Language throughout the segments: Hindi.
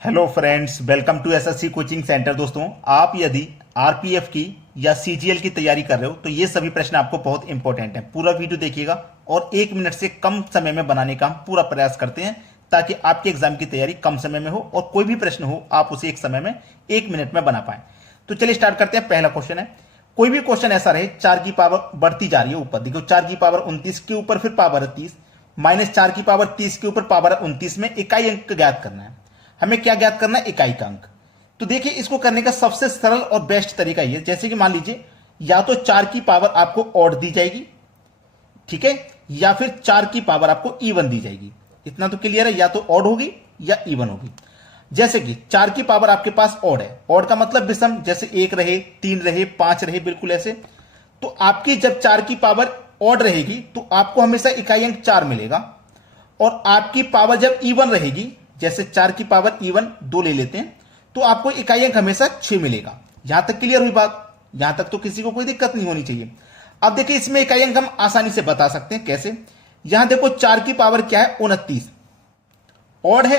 Hello friends, welcome to SSC coaching centre. दोस्तों, आप यदि आरपीएफ की या सीजीएल की तैयारी कर रहे हो तो ये सभी प्रश्न आपको बहुत इंपॉर्टेंट हैं। पूरा वीडियो देखिएगा और 1 मिनट से कम समय में बनाने का हम पूरा प्रयास करते हैं ताकि आपके एग्जाम की तैयारी कम समय में हो और कोई भी प्रश्न हो आप उसे एक समय में 1 मिनट में बना पाए। तो चलिए स्टार्ट करते हैं। पहला क्वेश्चन है, कोई भी क्वेश्चन ऐसा रहे 4 की पावर बढ़ती जा रही है ऊपर, देखो 4 की पावर 29 के ऊपर फिर पावर 30 माइनस 4 की पावर 30 के ऊपर पावर 29 में इकाई अंक ज्ञात करना है। हमें क्या ज्ञात करना है? इकाई का अंक। तो देखिए, इसको करने का सबसे सरल और बेस्ट तरीका ये, जैसे कि मान लीजिए या तो 4 की पावर आपको ऑड दी जाएगी, ठीक है, या फिर 4 की पावर आपको इवन दी जाएगी। इतना तो क्लियर है, या तो ऑड होगी या इवन होगी। जैसे कि 4 की पावर आपके पास ऑड है, ऑड का मतलब विषम, जैसे 1 रहे, 3 रहे, 5 रहे, बिल्कुल ऐसे। तो आपकी जब 4 की पावर ऑड रहेगी तो आपको हमेशा इकाई अंक 4 मिलेगा, और आपकी पावर जब इवन रहेगी, जैसे 4 की पावर इवन 2 ले लेते हैं, तो आपको इकाई अंक हमेशा 6 मिलेगा। यहां तक क्लियर हुई बात? यहां तक तो किसी को कोई दिक्कत नहीं होनी चाहिए। अब देखिए, इसमें इकाई अंक हम आसानी से बता सकते हैं। कैसे? यहां देखो 4 की पावर क्या है? 29 ऑड है।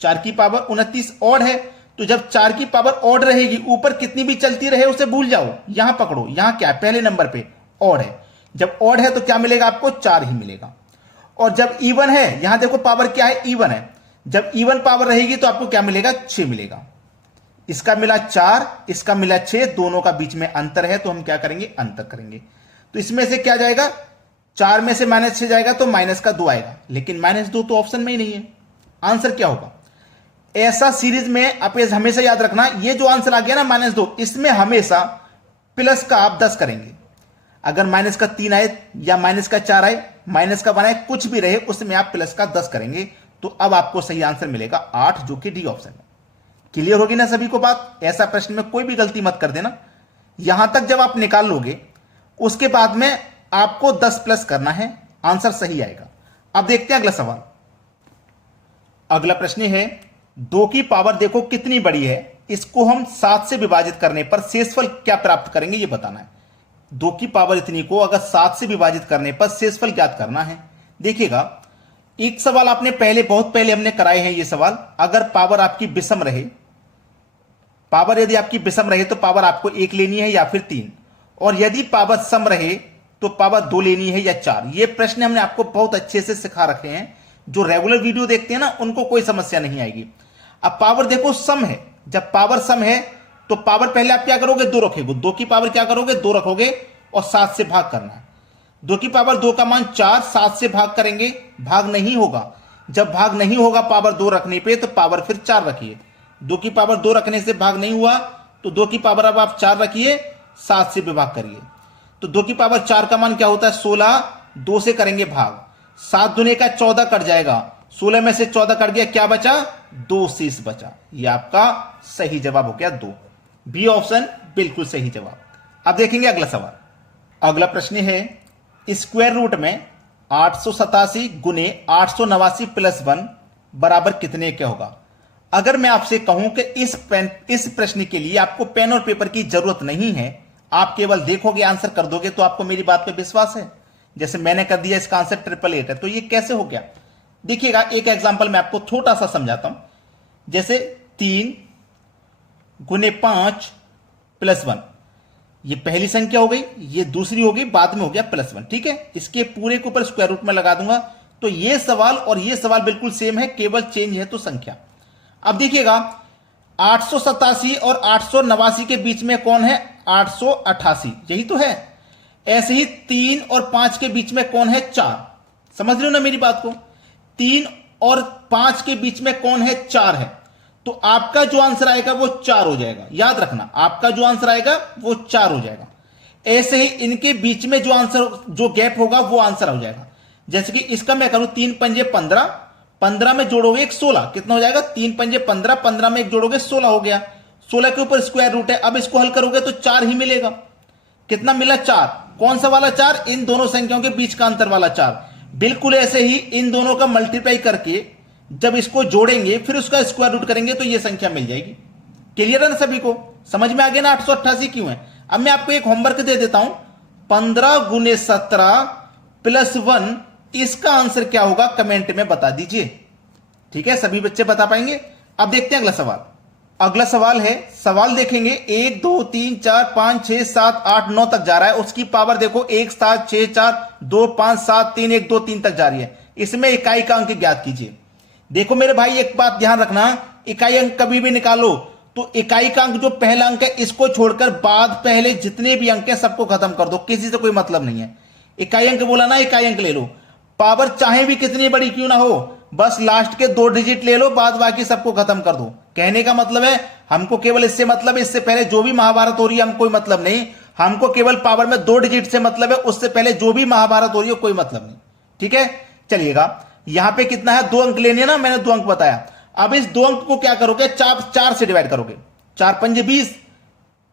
4 की पावर 29 ऑड है, तो जब 4 की पावर ऑड रहेगी, ऊपर कितनी भी चलती रहे उसे भूल जाओ, यहां पकड़ो। यहां क्या है? पहले नंबर पे ऑड है। जब ऑड है तो क्या मिलेगा आपको? 4 ही मिलेगा। और जब इवन है, यहां देखो पावर क्या है? इवन है। जब इवन पावर रहेगी तो आपको क्या मिलेगा? 6 मिलेगा। इसका मिला 4, इसका मिला 6, दोनों का बीच में अंतर है, तो हम क्या करेंगे? अंतर करेंगे। तो इसमें से क्या जाएगा? 4 में से -6 जाएगा तो माइनस का 2 आएगा, लेकिन -2 तो ऑप्शन में ही नहीं है। आंसर क्या होगा? ऐसा सीरीज में आप हमेशा याद रखना, ये जो आंसर आ गया ना -2, इसमें हमेशा प्लस का आप 10 करेंगे। अगर माइनस का 3 आए या माइनस का 4 आए, माइनस का 1 आए, कुछ भी रहे, उसमें आप प्लस का 10 करेंगे, तो अब आपको सही आंसर मिलेगा 8, जो कि डी ऑप्शन है। क्लियर होगी ना सभी को बात? ऐसा प्रश्न में कोई भी गलती मत कर देना। यहां तक जब आप निकाल लोगे, उसके बाद में आपको 10 प्लस करना है, आंसर सही आएगा। अब देखते हैं अगला सवाल। अगला प्रश्न है, 2 की पावर देखो कितनी बड़ी है, इसको हम 7 से विभाजित करने पर शेषफल क्या प्राप्त करेंगे, ये बताना है। 2 की पावर इतनी को अगर 7 से विभाजित करने पर शेषफल ज्ञात करना है। देखिएगा, एक सवाल आपने बहुत पहले हमने कराए हैं ये सवाल। अगर पावर आपकी विषम रहे, पावर यदि आपकी विषम रहे तो पावर आपको 1 लेनी है या फिर 3, और यदि पावर सम रहे तो पावर 2 लेनी है या 4। ये प्रश्न हमने आपको बहुत अच्छे से सिखा रखे हैं। जो रेगुलर वीडियो देखते हैं ना, उनको कोई समस्या नहीं आएगी। अब पावर देखो सम है, जब पावर सम है तो पावर पहले आप क्या करोगे? 2 रखोगे। 2 की पावर क्या करोगे? 2 रखोगे और 7 से भाग करना है। 2 की पावर 2 का मान 4, 7 से भाग करेंगे, भाग नहीं होगा। जब भाग नहीं होगा पावर 2 रखने पे, तो पावर फिर 4 रखिए। 2 की पावर 2 रखने से भाग नहीं हुआ, तो 2 की पावर अब आप 4 रखिए, 7 से विभाग करिए। तो 2 की पावर 4 का मान क्या होता है? 16। 2 से करेंगे भाग, 7 दुने का 14 कट जाएगा, 16 में से 14 कट गया, क्या बचा? 2 शेष बचा। ये आपका सही जवाब हो गया 2, बी ऑप्शन बिल्कुल सही जवाब। अब देखेंगे अगला सवाल। अगला प्रश्न है, स्क्वायर रूट में 887 गुने 889 प्लस 1 बराबर कितने के होगा? अगर मैं आपसे कहूं कि इस प्रश्न के लिए आपको पेन और पेपर की जरूरत नहीं है, आप केवल देखोगे, आंसर कर दोगे, तो आपको मेरी बात पे विश्वास है? जैसे मैंने कर दिया, इसका आंसर 888 है, तो ये कैसे हो गया? देखिएगा, एक एग्जांपल मैं आपको छोटा सा समझाता हूं। जैसे 3 गुने 5 प्लस 1, ये पहली संख्या हो गई, ये दूसरी हो गई, बाद में हो गया प्लस 1, ठीक है। इसके पूरे के ऊपर स्क्वायर रूट में लगा दूंगा, तो ये सवाल और ये सवाल बिल्कुल सेम है, केवल चेंज है तो संख्या। अब देखिएगा, 887 और 889 के बीच में कौन है? 888, यही तो है। ऐसे ही 3 और 5 के बीच में कौन है? 4। समझ रहे हो ना मेरी बात को? 3 और 5 के बीच में कौन है? 4 है। तो आपका जो आंसर आएगा वो 4 हो जाएगा। याद रखना, आपका जो आंसर आएगा वो 4 हो जाएगा। ऐसे ही इनके बीच में जो आंसर, जो गैप होगा, वो आंसर हो जाएगा। जैसे कि इसका मैं करूं, 3 पंजे 15, 15 में जोड़ोगे एक 16, कितना हो जाएगा? 3 पंजे 15, 15 में एक जोड़ोगे 16 हो गया। 16 के ऊपर स्क्वायर रूट है, अब इसको हल करोगे तो 4 ही मिलेगा। कितना मिला? 4। कौन सा वाला 4? इन दोनों संख्याओं के बीच का अंतर वाला 4। बिल्कुल ऐसे ही इन दोनों का मल्टीप्लाई करके जब इसको जोड़ेंगे, फिर उसका स्क्वायर रूट करेंगे, तो ये संख्या मिल जाएगी। क्लियर है ना सभी को? समझ में आ गया ना 888 क्यों है? अब मैं आपको एक होमवर्क दे देता हूं, 15 गुने 17 प्लस 1, इसका आंसर क्या होगा? कमेंट में बता दीजिए। ठीक है, सभी बच्चे बता पाएंगे? अब देखते हैं अगला सवाल। अगला सवाल है, सवाल देखेंगे 1 2 3 4 5 6 7 8 9 तक जा रहा है। उसकी पावर देखो 1 7 6 4 2 5 7 3 1 2 3 तक जा रही है। इसमें इकाई का अंक ज्ञात कीजिए। देखो मेरे भाई एक बात ध्यान रखना, इकाई अंक कभी भी निकालो तो इकाई का अंक जो पहला अंक है इसको छोड़कर बाद पहले जितने भी अंक है सबको खत्म कर दो, किसी से कोई मतलब नहीं है। इकाई अंक बोला ना, इकाई अंक ले लो। पावर चाहे भी कितनी बड़ी क्यों ना हो, बस लास्ट के 2 डिजिट ले लो, बाद बाकी सबको खत्म कर दो। कहने का मतलब है हमको केवल इससे मतलब है, इससे पहले जो भी महाभारत हो रही है हमको कोई मतलब नहीं। हमको केवल पावर में 2 डिजिट से मतलब है, उससे पहले जो भी महाभारत हो रही है कोई मतलब नहीं। ठीक है, चलिएगा। यहां पे कितना है, 2 अंक लेने हैं ना, मैंने 2 अंक बताया। अब इस 2 अंक को क्या करोगे, 4 से डिवाइड करोगे। 4 पंजे 20।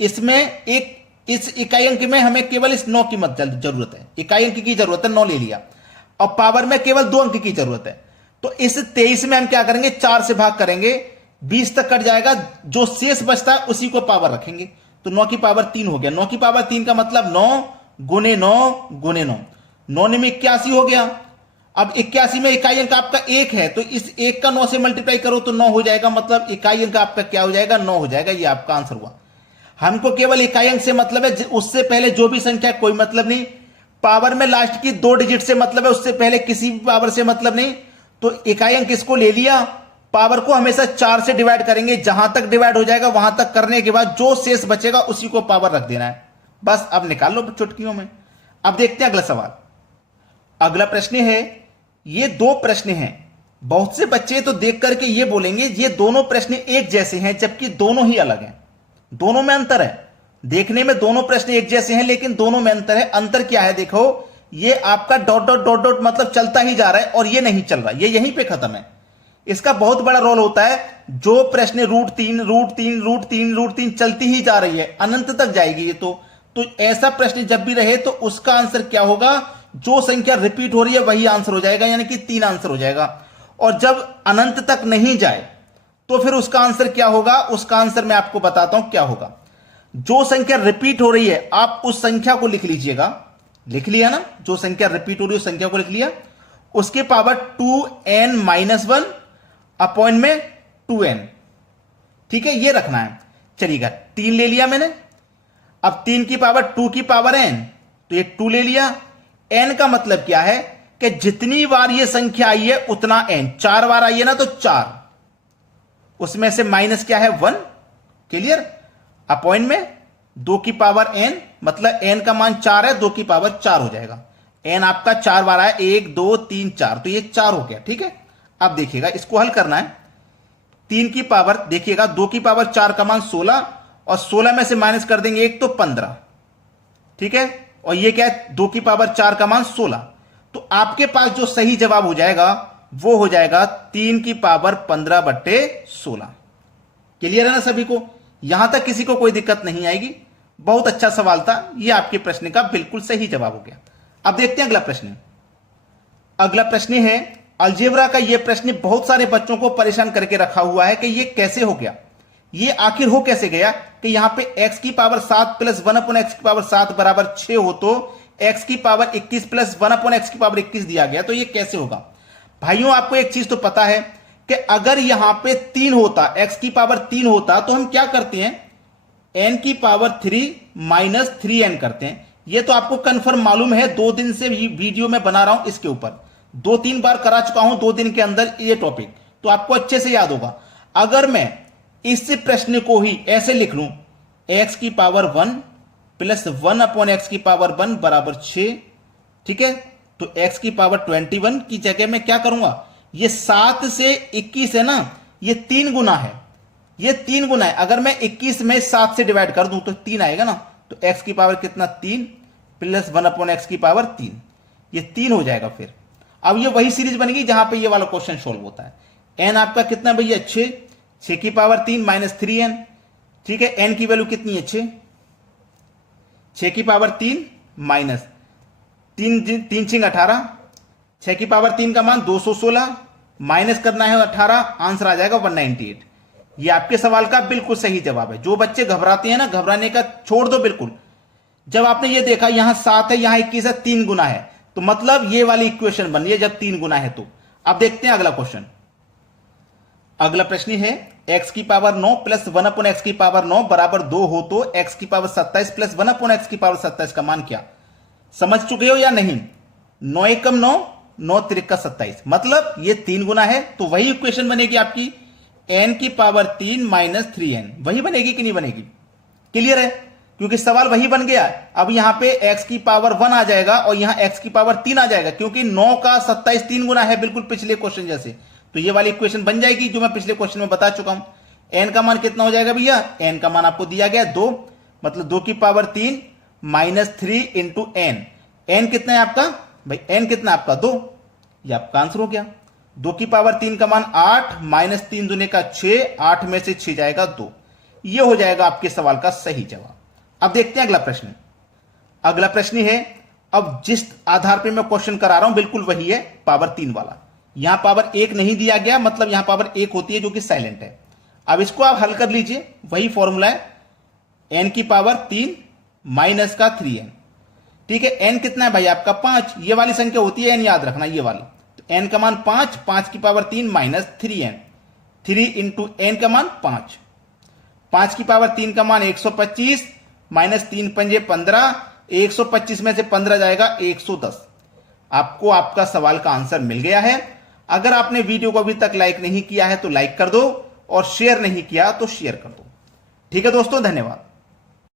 इसमें एक इस इकाई अंक में हमें केवल इस 9 की मत जरूरत है, इकाई अंक की जरूरत है, 9 ले लिया। और पावर में केवल 2 अंक की जरूरत है, तो इस 23 में हम क्या करेंगे, 4 से भाग करेंगे, 20 तक कट जाएगा, जो शेष बचता है उसी को पावर रखेंगे। तो 9 की पावर 3 हो गया। 9 की पावर 3 का मतलब 9 गुने 9 गुने 9, 9 में 81 हो गया। अब 81 में इकाई अंक आपका 1 है, तो इस 1 का 9 से मल्टीप्लाई करो तो 9 हो जाएगा, मतलब इकाई अंक आपका क्या हो जाएगा, 9 हो जाएगा। ये आपका आंसर हुआ। हमको केवल इकाई अंक से मतलब है, उससे पहले जो भी संख्या कोई मतलब नहीं। पावर में लास्ट की 2 डिजिट से मतलब है, उससे पहले किसी भी पावर से मतलब नहीं। तो इकाई अंक इसको ले लिया। पावर को हमेशा 4 से डिवाइड करेंगे, जहां तक डिवाइड हो जाएगा वहां तक करने के बाद जो शेष बचेगा उसी को पावर रख देना है। बस अब निकाल लो चुटकियों में। अब देखते हैं अगला सवाल। अगला प्रश्न है, ये 2 प्रश्न हैं। बहुत से बच्चे तो देख करके ये बोलेंगे ये दोनों प्रश्न एक जैसे हैं, जबकि दोनों ही अलग हैं। दोनों में अंतर है। देखने में दोनों प्रश्न एक जैसे हैं लेकिन दोनों में अंतर है। अंतर क्या है, देखो ये आपका डॉट डॉट डॉट डॉट मतलब चलता ही जा रहा है और ये नहीं चल रहा, ये यहीं पे खत्म है। इसका बहुत बड़ा रोल होता है। जो प्रश्न √3 चलती ही जा रही है, अनंत तक जाएगी ये तो ऐसा प्रश्न जब भी रहे तो उसका आंसर क्या होगा, जो संख्या रिपीट हो रही है वही आंसर हो जाएगा, यानी कि 3 आंसर हो जाएगा। और जब अनंत तक नहीं जाए तो फिर उसका आंसर क्या होगा, उसका आंसर मैं आपको बताता हूं क्या होगा। जो संख्या रिपीट हो रही है आप उस संख्या को लिख लीजिएगा, लिख लिया ना, जो संख्या रिपीट हो रही है उस संख्या को लिख लिया, उसके पावर 2n-1 अपॉन में 2n। ठीक है, ये रखना है। चलिएगा, 3 ले लिया मैंने। अब 3 की पावर 2 की पावर n, तो ये 2 ले लिया। n का मतलब क्या है कि जितनी बार ये संख्या आई है उतना n, 4 बार आई है ना तो 4, उसमें से माइनस क्या है 1। क्लियर। अपॉन में 2 की पावर n, मतलब n का मान 4 है, 2 की पावर 4 हो जाएगा। n आपका 4 बार आया, 1 2 3 4, तो ये 4 हो गया। ठीक है, अब देखिएगा इसको हल करना है। 3 की पावर देखिएगा, 2 की पावर 4 का मान 16 और 16 में से माइनस कर देंगे 1 तो 15। ठीक है, और ये क्या है, 2 की पावर 4 का मान 16। तो आपके पास जो सही जवाब हो जाएगा वो हो जाएगा 3 की पावर 15/16। क्लियर है ना सभी को, यहां तक किसी को कोई दिक्कत नहीं आएगी। बहुत अच्छा सवाल था, ये आपके प्रश्न का बिल्कुल सही जवाब हो गया। अब देखते हैं अगला प्रश्न। अगला प्रश्न है अलजेब्रा का। यह प्रश्न बहुत सारे बच्चों को परेशान करके रखा हुआ है कि यह कैसे हो गया, ये आखिर हो कैसे गया कि यहां पे x की पावर 7 प्लस 1/x की पावर 7 बराबर 6 हो तो x की पावर 21 प्लस 1/x की पावर 21 दिया गया, तो ये कैसे होगा। भाइयों आपको एक चीज तो पता है कि अगर यहां पे 3 होता, x की पावर 3 होता, तो हम क्या करते हैं, n की पावर 3 माइनस 3n करते हैं। ये तो आपको कंफर्म मालूम है, 2 दिन से वीडियो में बना रहा हूं इसके ऊपर, 2-3 बार करा चुका हूं 2 दिन के अंदर ये टॉपिक, तो आपको अच्छे से याद होगा। अगर मैं इस प्रश्न को ही ऐसे लिख लूं, x की पावर 1 प्लस 1/x की पावर 1 बराबर 6, ठीक है, तो x की पावर 21 की जगह मैं क्या करूंगा, ये 7 से 21 है ना, ये 3 गुना है, ये 3 गुना है। अगर मैं 21 में 7 से डिवाइड कर दूं तो 3 आएगा ना, तो x की पावर कितना 3 प्लस 1/x की पावर 3, ये 3 हो जाएगा। फिर अब ये वही सीरीज बनेगी जहां पे ये वाला क्वेश्चन सोल्व होता है। n आपका कितना भैया 6 की पावर 3 माइनस 3n, ठीक है, n की वैल्यू कितनी है 6 की पावर 3 माइनस 3 6 18, 6 की पावर 3 का मान 216, माइनस करना है 18, आंसर आ जाएगा 198। ये आपके सवाल का बिल्कुल सही जवाब है। जो बच्चे घबराते हैं ना, घबराने का छोड़ दो बिल्कुल। जब आपने ये देखा यहां 7 है यहां 21 है, 3 गुना है, तो मतलब ये वाली इक्वेशन बन रही है जब 3 गुना है। तो अब देखते हैं अगला क्वेश्चन। अगला प्रश्न है x की पावर 9 प्लस 1 अपॉन एक्स की पावर 9 बराबर 2 हो तो x की पावर 27 प्लस 1 अपॉन एक्स की पावर 27 का मान क्या? समझ चुके हो या नहीं? 9 एकम 9, 9 त्रिका 27, मतलब ये 3 गुना है, तो वही इक्वेशन बनेगी आपकी n की पावर 3 माइनस 3n, वही बनेगी कि नहीं बनेगी? क्लियर है? क्योंकि सवाल वही बन गया। अब यहां पे x की पावर 1 आ जाएगा और यहां x की पावर 3 आ जाएगा, क्योंकि 9 का 27 3 गुना है, बिल्कुल पिछले क्वेश्चन जैसे। तो ये वाली इक्वेशन बन जाएगी जो मैं पिछले क्वेश्चन में बता चुका हूं। n का मान कितना हो जाएगा भैया? n का मान आपको दिया गया 2, मतलब 2 की power 3 minus 3 into n. N कितना है आपका भाई? एन कितना है आपका? 2। ये आपका आंसर हो गया। 2 की पावर 3 का मान 8 माइनस 3 दूने का 6, 8 में से 6 जाएगा 2। ये हो जाएगा आपके सवाल का सही जवाब। अब देखते हैं अगला प्रश्न। अगला प्रश्न है, अब जिस आधार पे मैं क्वेश्चन करा रहा हूं बिल्कुल वही है, पावर 3 वाला। यहां पावर 1 नहीं दिया गया, मतलब यहां पावर 1 होती है जो कि साइलेंट है। अब इसको आप हल कर लीजिए, वही फॉर्मूला है n की पावर 3 माइनस का 3n। ठीक है, n कितना है भाई आपका? 5। ये वाली संख्या होती है n, याद रखना ये वाली। तो n का मान 5, 5 की power 3 minus 3n, 3 into n का मान 5। 5 की पावर 3 का मान 125 माइनस 3 पंजे 15, 125 में से 15 जाएगा 110। आपको आपका सवाल का आंसर मिल गया है। अगर आपने वीडियो को अभी तक लाइक नहीं किया है तो लाइक कर दो, और शेयर नहीं किया तो शेयर कर दो। ठीक है दोस्तों, धन्यवाद।